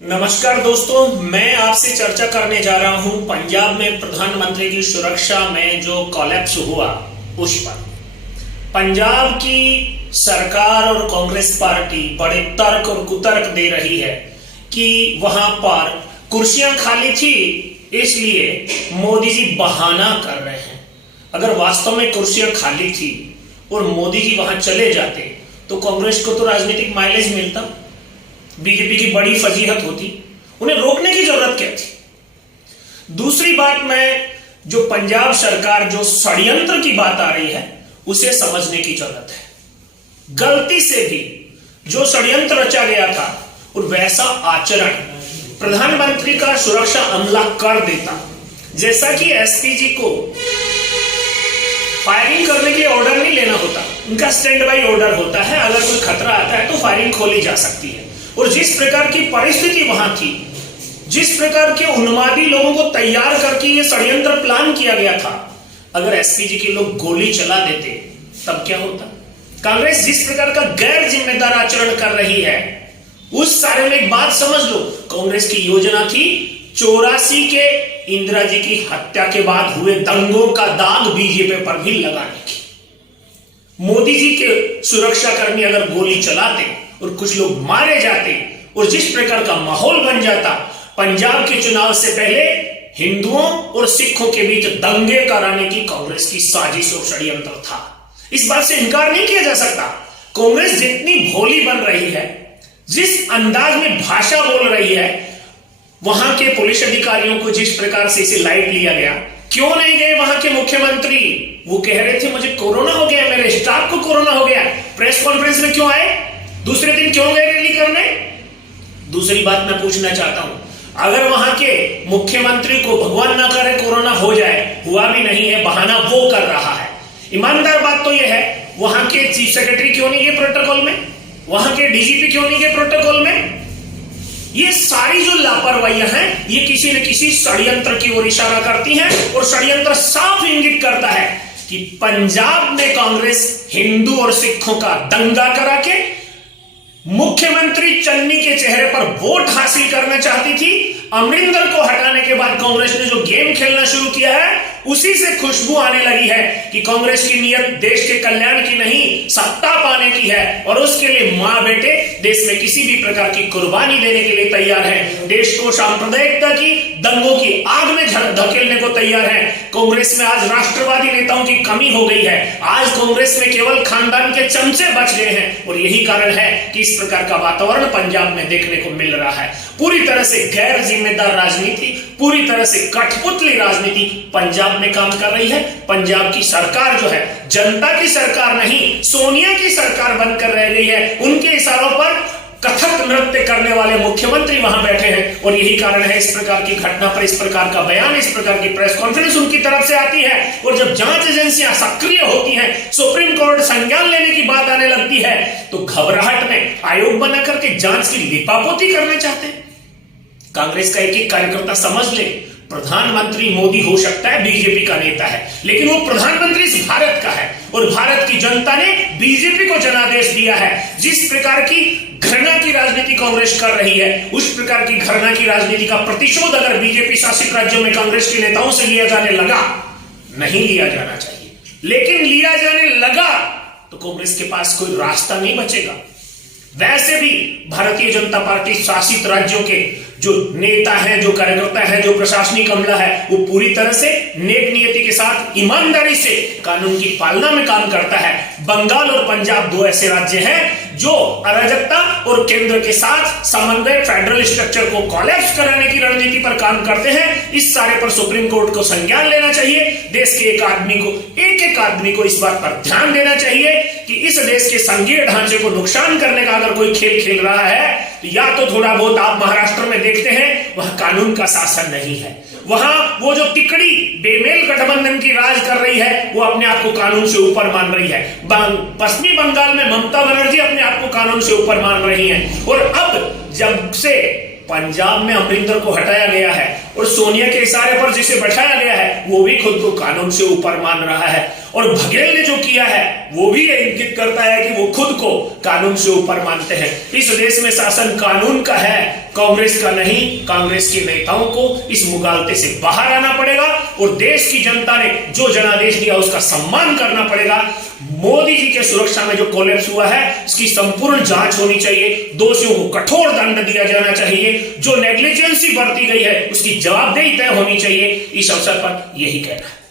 नमस्कार दोस्तों, मैं आपसे चर्चा करने जा रहा हूं पंजाब में प्रधानमंत्री की सुरक्षा में जो कोलैप्स हुआ उस पर। पंजाब की सरकार और कांग्रेस पार्टी बड़े तर्क और कुतर्क दे रही है कि वहां पर कुर्सियां खाली थी, इसलिए मोदी जी बहाना कर रहे हैं। अगर वास्तव में कुर्सियां खाली थी और मोदी जी वहां चले जाते तो कांग्रेस को तो राजनीतिक माइलेज मिलता, बीजेपी की बड़ी फजीहत होती, उन्हें रोकने की जरूरत क्या थी। दूसरी बात, मैं जो पंजाब सरकार जो षड्यंत्र की बात आ रही है उसे समझने की जरूरत है। गलती से भी जो षड्यंत्र रचा गया था और वैसा आचरण प्रधानमंत्री का सुरक्षा अमला कर देता, जैसा कि एसपीजी को फायरिंग करने के लिए ऑर्डर नहीं लेना होता, उनका स्टैंड बाई ऑर्डर होता है। अगर कोई खतरा आता है तो फायरिंग खोली जा सकती है। और जिस प्रकार की परिस्थिति वहां थी, जिस प्रकार के उन्मादी लोगों को तैयार करके ये षड्यंत्र प्लान किया गया था, अगर एसपीजी के लोग गोली चला देते तब क्या होता। कांग्रेस जिस प्रकार का गैर जिम्मेदार आचरण कर रही है, उस सारे में एक बात समझ लो, कांग्रेस की योजना थी 84 के इंदिरा जी की हत्या के बाद हुए दंगों का दाग बीजेपी पर भी लगाने की। मोदी जी के सुरक्षाकर्मी अगर गोली चलाते और कुछ लोग मारे जाते और जिस प्रकार का माहौल बन जाता, पंजाब के चुनाव से पहले हिंदुओं और सिखों के बीच दंगे कराने की कांग्रेस की साजिश और षड्यंत्र था। इस बात से इनकार नहीं किया जा सकता। कांग्रेस जितनी भोली बन रही है, जिस अंदाज में भाषा बोल रही है, वहां के पुलिस अधिकारियों को जिस प्रकार से इसे लाइट लिया गया, क्यों नहीं गए वहां के मुख्यमंत्री? वो कह रहे थे मुझे कोरोना हो गया, मेरे स्टाफ को कोरोना हो गया, प्रेस कॉन्फ्रेंस में क्यों आए? दूसरे दिन क्यों गए रैली करने? दूसरी बात मैं पूछना चाहता हूं, अगर वहां के मुख्यमंत्री को भगवान ना करे कोरोना हो जाए, हुआ भी नहीं है, बहाना वो कर रहा है। ईमानदार बात तो यह है, वहां के चीफ सेक्रेटरी क्यों नहीं गए प्रोटोकॉल में? वहां के डीजीपी क्यों नहीं गए प्रोटोकॉल में? ये सारी जो लापरवाहियां हैं, ये किसी न किसी षड्यंत्र की ओर इशारा करती हैं और षड्यंत्र साफ इंगित करता है कि पंजाब में कांग्रेस हिंदू और सिखों का दंगा करा के मुख्यमंत्री चन्नी के चेहरे पर वोट हासिल करना चाहती थी। अमरिंदर को हटाने के बाद कांग्रेस ने जो गेम खेलना शुरू किया है, उसी से खुशबू आने लगी है कि कांग्रेस की नीयत देश के कल्याण की नहीं, सत्ता पाने की है। और उसके लिए मां बेटे देश में किसी भी प्रकार की कुर्बानी देने के लिए तैयार है। देश को सांप्रदायिकता की दंगों की आग में धकेलने को तैयार है। कांग्रेस में आज राष्ट्रवादी नेताओं की कमी हो गई है। आज कांग्रेस में केवल खानदान के चमचे बच गए हैं और यही कारण है कि इस प्रकार का वातावरण पंजाब में देखने को मिल रहा है। पूरी तरह से गैर जिम्मेदार राजनीति, पूरी तरह से कठपुतली राजनीति पंजाब में काम कर रही है। पंजाब की सरकार जो है जनता की सरकार नहीं, सोनिया की सरकार बनकर रह गई है। उनके इशारों पर कथक नृत्य करने वाले मुख्यमंत्री वहां बैठे हैं और यही कारण है इस प्रकार की घटना पर इस प्रकार का बयान, इस प्रकार की प्रेस कॉन्फ्रेंस उनकी तरफ से आती है। और जब जांच एजेंसियां सक्रिय होती हैं, सुप्रीम कोर्ट संज्ञान लेने की बात आने लगती है, तो घबराहट में आयोग बना करके जांच की लिपापोती करना चाहते हैं। कांग्रेस का एक एक कार्यकर्ता समझ ले, प्रधानमंत्री मोदी हो सकता है बीजेपी का नेता है, लेकिन वो प्रधानमंत्री इस भारत का है और भारत की जनता ने बीजेपी को जनादेश दिया है। जिस प्रकार की घृणा की राजनीति कांग्रेस कर रही है, उस प्रकार की घृणा की राजनीति का प्रतिशोध अगर बीजेपी शासित राज्यों में कांग्रेस के नेताओं से लिया जाने लगा, नहीं लिया जाना चाहिए, लेकिन लिया जाने लगा तो कांग्रेस के पास कोई रास्ता नहीं बचेगा। वैसे भी भारतीय जनता पार्टी शासित राज्यों के जो नेता हैं, जो कार्यकर्ता है, जो प्रशासनिक अमला है, वो पूरी तरह से नेक नियति के साथ ईमानदारी से कानून की पालना में काम करता है। बंगाल और पंजाब दो ऐसे राज्य हैं जो अराजकता और केंद्र के साथ समन्वय फेडरल स्ट्रक्चर को कोलैप्स कराने की रणनीति पर काम करते हैं। इस सारे पर सुप्रीम कोर्ट को संज्ञान लेना चाहिए। देश के एक एक आदमी को इस बात पर ध्यान देना चाहिए कि इस देश के संघीय ढांचे को नुकसान करने का अगर कोई खेल खेल रहा है, तो या तो थोड़ा बहुत आप महाराष्ट्र में देखते हैं, वहां कानून का शासन नहीं है। वहां वो जो तिकड़ी बेमेल गठबंधन की राज कर रही है, वो अपने आप को कानून से ऊपर मान रही है। पश्चिमी बंगाल में ममता बनर्जी अपने आप को कानून से ऊपर मान रही हैं। और अब जब से पंजाब में अमरिंदर को हटाया गया है और सोनिया के इशारे पर जिसे बैठाया गया है, वो भी खुद को कानून से ऊपर मान रहा है। और बघेल ने जो किया है वो भी इंगित करता है कि वो खुद को कानून से ऊपर मानते हैं। इस देश में शासन कानून का है, कांग्रेस का नहीं, कांग्रेस के नेताओं को इस मुगालते से बाहर आना पड़ेगा और देश की जनता ने जो जनादेश दिया उसका सम्मान करना पड़ेगा। मोदी जी के सुरक्षा में जो कोलैप्स हुआ है इसकी संपूर्ण जांच होनी चाहिए, दोषियों को कठोर दंड दिया जाना चाहिए, जो नेग्लिजेंसी बरती गई है उसकी जवाबदेही तय होनी चाहिए। इस अवसर पर यही कहना है।